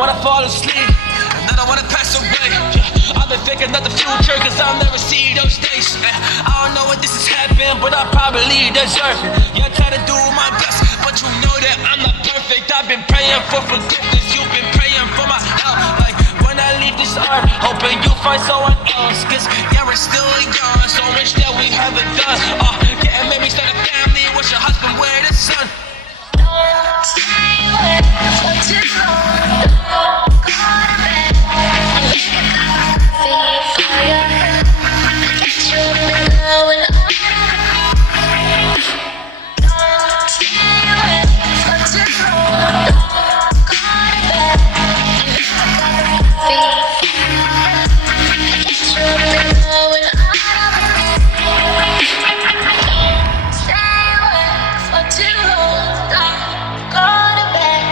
wanna fall asleep, and I don't wanna pass away. I've been thinking of the future, cause I'll never see those days. I don't know what this has happened, but I probably deserve it. Yeah, I try to do my best, but you know that I'm not perfect. I've been praying for forgiveness, you've been praying for my help. Like, when I leave this earth, hoping you find someone else. Cause yeah, we're still young, so much that we haven't done. Getting married, start a family, what's your husband, where the son? Don't stay away for too long. Don't go to bed and make a cup of coffee for your head. Get you going on. Don't stay away for too long. Don't go to bed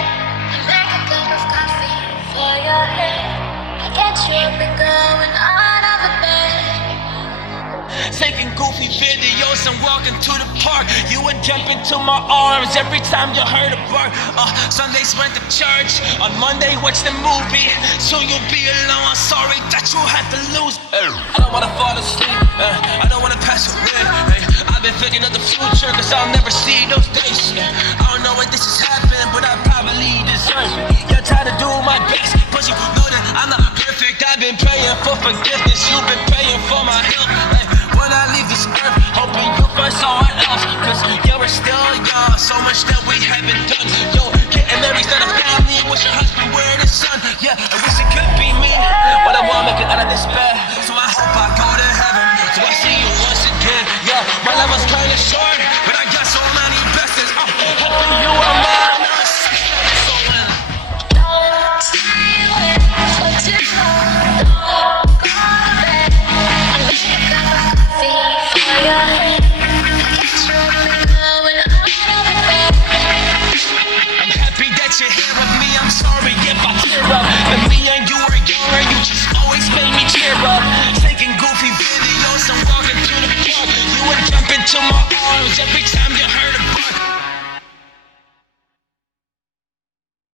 and make a cup of coffee for your head. Get you going on. Don't stay away for too long. Taking goofy videos and walking to the park. You would jump into my arms every time you heard a bark. Sundays went to church, on Monday watch the movie. Soon you'll be alone, I'm sorry that you had to lose. I don't wanna fall asleep, I don't wanna pass away. I've been thinking of the future, cause I'll never see those days. I don't know what this has happened, but I probably deserve it. Yeah, I try to do my best, but you know that I'm not perfect. I've been praying for forgiveness, you've been praying for my help. When I leave this earth, hoping you'll find someone else. Cause yeah, we're still young, so much that we haven't done. Yo, getting married, start a family, what's your husband, where the son? Yeah, I wish it could be me, but I won't make it out of this bed. So I hope I go to heaven, so I see you once again. Yeah, my life was kinda short, but I got so many blessings. Hoping you are mine. Don't stay away for too long. I'm happy that you're here with me. I'm sorry if I tear up. And me and you are younger, you just always make me cheer up. Taking goofy videos and walking to the park. You would jump into my arms every time you heard